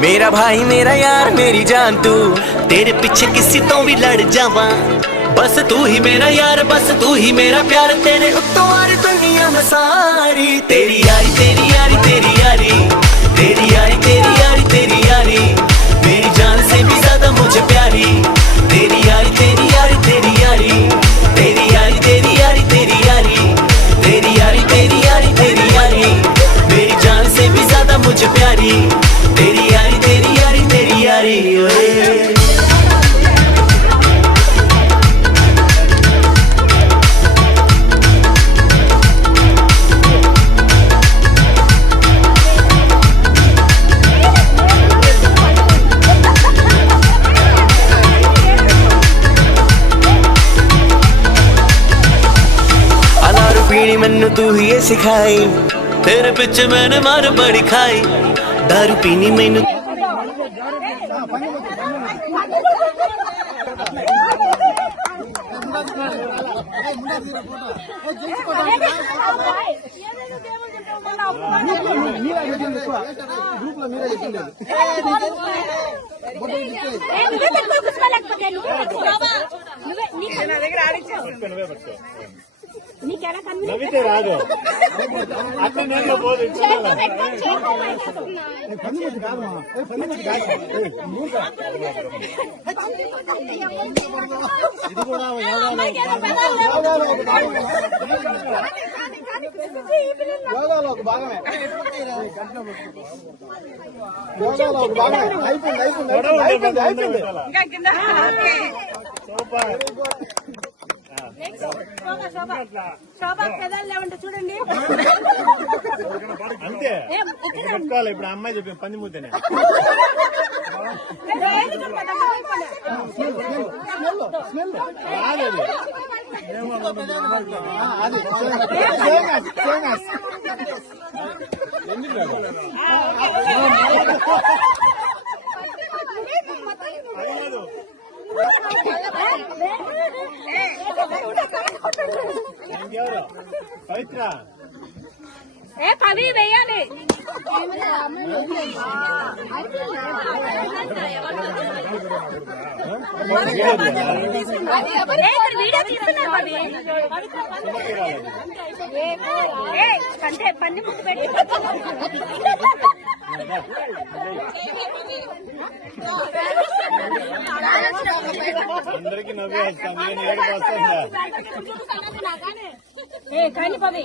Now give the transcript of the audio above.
मेरा भाई मेरा यार मेरी जान तू, तेरे पीछे किसी तो भी लड़ जावा। बस तू ही मेरा यार, बस तू ही मेरा प्यार, तेरे उत्तों सारी दुनिया में सारी। तेरी यारी तेरी यारी तेरी यारी, तेरी यारी तेरी यारी तेरी यारी, मेरी जान से भी ज्यादा मुझे प्यारी। तेरी यारी तेरी यारी तेरी यारी, तेरी यारी तेरी यारी तेरी यारी, तेरी यारी तेरी यारी तेरी यारी, मेरी जान से भी ज्यादा मुझे प्यारी। तेरी यारी तेरी यारी तेरी यारी ओए। पीनी मैनू तू ही ये सिखाई, तेरे पिछे मैंने मार बड़ी खाई। दारू पीनी मैनू నవ్వితే రాదు అట్లా నేను పోదు ఇది కూడా యోగాలో ఒక భాగమే. యోగాలో ఒక భాగమే. అయిపోయింది. చూడండి అంతే పెట్టుకోవాలి. ఇప్పుడు అమ్మాయి చెప్పి పంది ముద్దనే పవిత్ర పవి వేయాలి. అంటే పన్ని ముట్టు పెట్టి అందరికి నవ్వే వస్తాను. నేను ఏడుపు వస్తుందా కానీ పవి